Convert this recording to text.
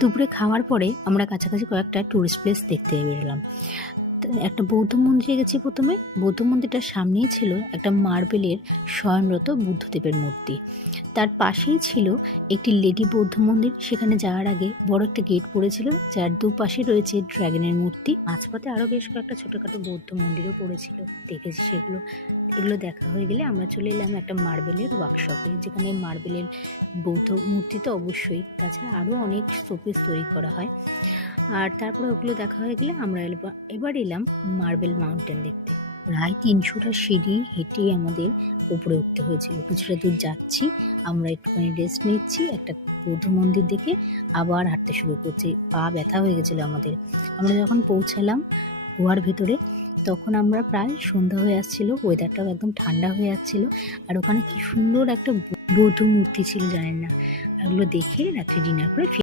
দুপুরে খাওয়ার পরে আমরা কাছাকাছি কয়েকটা টুরিস্ট প্লেস দেখতে বেরোলাম। একটা বৌদ্ধ মন্দিরে গেছি। প্রথমে বৌদ্ধ মন্দিরটার সামনেই ছিল একটা মার্বেলের শয়নরত বুদ্ধদেবের মূর্তি। তার পাশেই ছিল একটি লেডি বৌদ্ধ মন্দির। সেখানে যাওয়ার আগে বড় একটা গেট পড়েছিল, যার দুপাশে রয়েছে ড্রাগনের মূর্তি। মাঝপথে আরও বেশ কয়েকটা ছোটোখাটো বৌদ্ধ মন্দিরও পড়েছিল, দেখেছি সেগুলো। এগুলো দেখা হয়ে গেলে আমরা চলে এলাম একটা মার্বেলের ওয়ার্কশপে, যেখানে মার্বেলের বৌদ্ধ মূর্তি তো অবশ্যই, তাছাড়া আরও অনেক শোপিস তৈরি করা হয়। আর তারপরে ওগুলো দেখা হয়ে গেলে আমরা এবার এলাম মার্বেল মাউন্টেন দেখতে। প্রায় 300টা সিঁড়ি হেঁটে আমাদের উপরে উঠতে হয়েছিল। কিছুটা দূর যাচ্ছি, আমরা একটুখানি রেস্ট নিচ্ছি, একটা বৌদ্ধ মন্দির দেখে আবার হাঁটতে শুরু করছি। পা ব্যথা হয়ে গেছিলো আমাদের। আমরা যখন পৌঁছালাম গুহার ভেতরে, তখন আমরা প্রায় সন্ধ্যা হয়ে আসছিলো, ওয়েদারটাও একদম ঠান্ডা হয়ে যাচ্ছিলো। আর ওখানে কি সুন্দর একটা বৌদ্ধ মূর্তি ছিল জানেন না। ওগুলো দেখে রাত্রে ডিনার করে